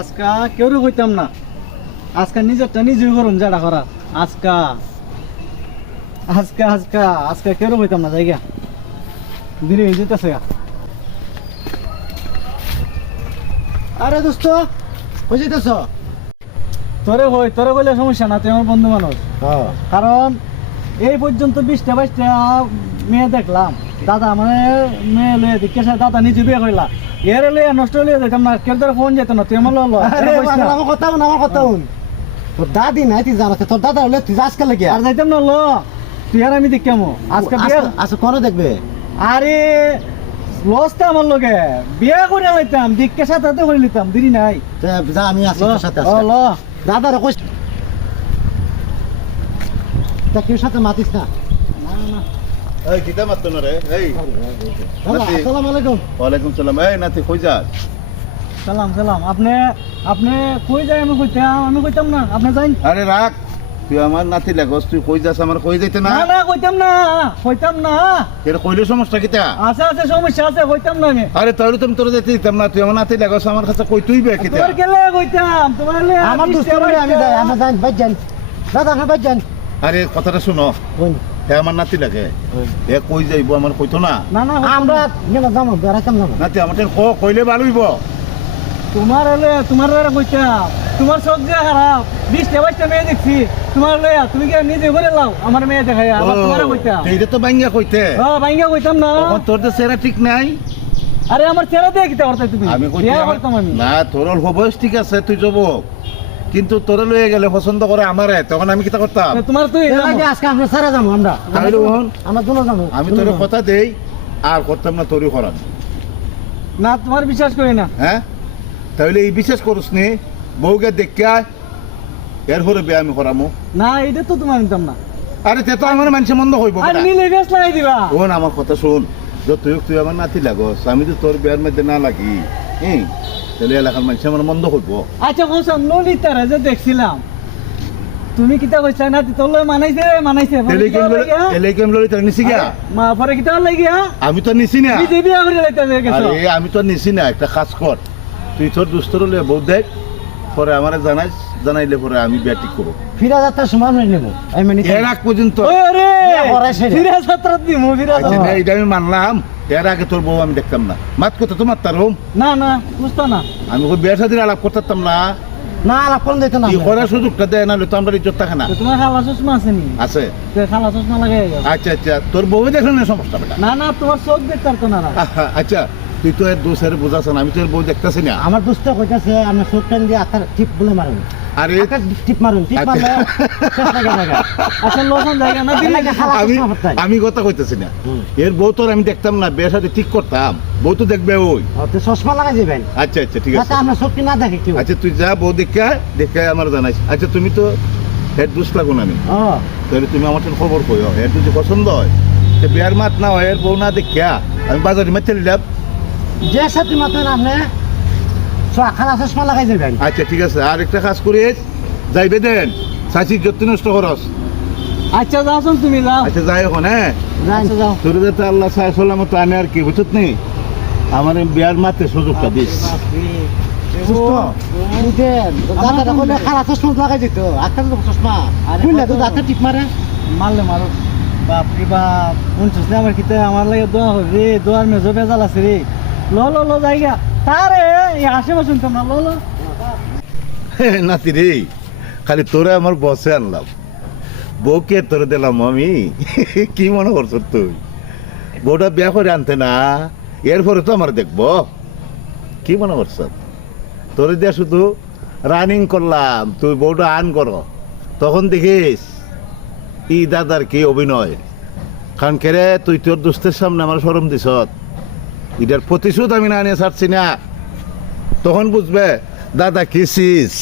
আজকা কেউ কইতাম না, আজকা নিজেরটা নিজে করুন যারা করা। আজকা আজকা আজকা আজকা কেউ কইতাম না জায়গা ধীরে যেতেছে। আরে দোস্ত কই যাইতেছ? তোরে কইলে সমস্যা না, তুই আমার বন্ধু মানুষ। কারণ এই পর্যন্ত 20টা 22টা মেয়ে দেখলাম, দাদা মানে মেয়ে লইয়া দিকে দাদা নিজে বিয়ে কইলা, এর লইয়া নষ্ট লইয়া যেতাম না, কেউ তোর ফোন যেত না, তুই আমার ললো। আমার কথা শুন, আমার কথা শুন। তোর দাদি নাই তুই জানাতে, তোর দাদা হলে তুই আজকে লেগে আর যাইতাম না, ল তুই আর আমি দেখতাম আজকে বিয়ে। আচ্ছা কোনো দেখবে? আরে লসটা আমার লগে বিয়ে করে লইতাম, দিককে সাথে সাথে করে নিতাম, দেরি নাই। যা আমি আছি তোর সাথে। ল দাদারে কইস তা কেউ সাথে মাতিস না। এই কিতা মারতো না রে? এই দাদা নাতি। আসসালামু আলাইকুম। ওয়ালাইকুম সালাম। এই নাতি কই যাস? সালাম সালাম। আপনি আপনি কই যায়? আমি কইতাম না, আপনি যাইন। আরে রাখ, তুই আমার নাতি লাগস, তুই কই যাস? আমার কই যাইতে না। না না কইতাম না। এর কইলে সমস্যা কিতা? আছে সমস্যা আছে, কইতাম না আমি। আরে তাহলে তুমি তোর যেতে দিতাম না, তুই আমার নাতি লাগস, আমার কাছে কই তুই বে কিতা? তোমার গেলে কইতাম, তোমার লে আমার দোস্ত বলে আমি যাই, আমরা যাই বাইক যান। দাদা আপনি বাইক যান। আরে কথাটা শুনো, কোন হে আমার নাতি লাগে, এ কই যাইবো আমার কইতো না। না না আমরা গেলে যাবো, বেড়াইতাম যাবো। নাতি আমার কইলে ভালো হইব। তোমার হলে তোমার লয়ে কইতাম, তোমার সব যে খারাপ, 20টা 22টা মেয়ে দেখছি তোমার লয়া, তুমি কি নিজে করে লাও আমার মেয়ে দেখাই, আবার তোমার কইতাম। এইটা তো বাইঙ্গা কইতে, ভাইঙ্গা কইতাম না। তখন তোর তো চেহারা ঠিক নাই। আরে আমার ছেড়ে দিয়ে কিতা করতে তুমি? আমি কইতে বিয়া করতাম আমি। না, তোর অল্প বয়স ঠিক আছে, তুই যুবক, কিন্তু তোরে লয়ে গেলে পছন্দ করে আমারে, তখন আমি কিতা করতাম? তোমার তুই আজকে আমরা সারা যাবো, আমরা তাহলে ওহন আমরা দুনো যাবো। আমি তোর কথা দেই, আর করতাম না তোরই করাম। না, তোমার বিশ্বাস করি না। হ্যাঁ, তাহলে এই বিশ্বাস করস নি, বউকে দেখা এরপরে বিয়ে আমি করামো। না, এটা তো তোমার নিতাম না। আরে তে তো আমার মানুষে মন্দ হইব। আর নিলে বেশ লাই দিবা। ওন আমার কথা শুন, তুই আমার নাতি লাগস, আমি তো তোর বিয়ার মধ্যে না লাগি, তাহলে এলাকার মানুষে আমার মন্দ হইব। আচ্ছা কইছাম ললিতারে যে দেখছিলাম, তুমি কিতা কইছা না তোর লয় মানাইছে। এলাকাম লড়ি তার নিছি গা। মা পরে কিতা লাগিয়া আমি তো নিছি না। নিজে বিয়া করে লাইতে গেছো। আরে আমি তো নিছি না, একটা কাজ কর, তুই তোর দুস্তর লয়ে বউ দেখ, পরে আমারে জানাইলে পরে আমি বিয়া ঠিক করবো। ফিরা যাত্রার সময় আমি নেবো, আমি মানে এর আগ পর্যন্ত ওরে পরে সেরে। ফিরে যাত্রা দিমু, ফিরে আচ্ছা, যাত্রা। এটা আমি মানলাম, এর আগে তোর বউ আমি দেখতাম না, মাত কথা তোমার তার না না বুঝতো না। আমি ওই বিয়া সাদির আলাপ করতাম না, না আলাপ করুন দিত না। কি করার সুযোগটা দেয় না, তো আমরা ইজ্জত থাকে না। তো তোমার খালা চশমা আছে নি? আছে। তো খালা চশমা লাগাই যাও। আচ্ছা, তোর বউ দেখলে না সমস্যা বেটা। না না, তোমার চোখ দেখতে পারতো না। আচ্ছা, তুই তো এর দোষের বোঝাছ না, আমি তো এর বউ দেখতেছি না। আমার দোস্ত কইতাছে আমরা চোখ টান দিয়ে আতার টিপ বলে মারুন। আরে আতার টিপ মারুন, টিপ আচ্ছা। মারলে শেষ লাগে লাগা। আচ্ছা লোকন জায়গা না দিলে আমি কথা কইতেছি না, এর বউ তোর আমি দেখতাম না, বিয়ের সাথে ঠিক করতাম, বউ তো দেখবে ওই। তো চশমা লাগাই যাবেন। আচ্ছা ঠিক আছে। আমরা চোখটি না দেখে কেউ। আচ্ছা তুই যা, বউ দেখে আমার জানাইস। আচ্ছা তুমি তো এর দোষ লাগো না, আমি তাহলে তুমি আমার সাথে খবর কইও, এর যদি পছন্দ হয় তো বিয়ার মাত না হয়, এর বউ না দেখিয়া আমি বাজারে মারতে নিলাম। যে সাথে মাতেন আপনি খালা চশমা লাগাই যাবেন। আচ্ছা ঠিক আছে, আর একটা কাজ করিস, যাইবে দেন চাষির যত্ন নষ্ট খরচ। আচ্ছা যাও তুমি যাও। আচ্ছা যাই এখন। হ্যাঁ আচ্ছা যাও। তোর যাতে আল্লাহ সাহেব সাল্লাম তো আমি আর কি বুঝত নেই, আমার এই বিয়ার মাতে সুযোগটা দিস। দাদাটা কইলে খালা চশমা লাগাই যেত, আত্মার চশমা খুললে তো দাঁতে টিপ মারে। মারলে মারো। বাপরে বাপ, শুনছিস না আমার কিতা আমার লাগে দোয়া হবে, দোয়ার মেজো বেজাল আছে রে। ল জায়গা তারে আশেপাশে শুনতাম না। ল নাতি রে, খালি তোরে আমার বসে আনলাম, বউকে তোরে দিলাম আমি। কি মনে করছ তুই? বউটা বিয়া করে আনতে না, এরপরে তো আমার দেখবো। কি মনে করছ? তোরে দিয়া শুধু রানিং করলাম, তুই বউটা আন কর, তখন দেখিস ই দাদার কি অভিনয়। কারণ কেরে তুই তোর দোস্তের সামনে আমার শরম দিস, এটার প্রতিশোধ আমি না নিয়ে ছাড়ছি না, তখন বুঝবে দাদা কি চিজ।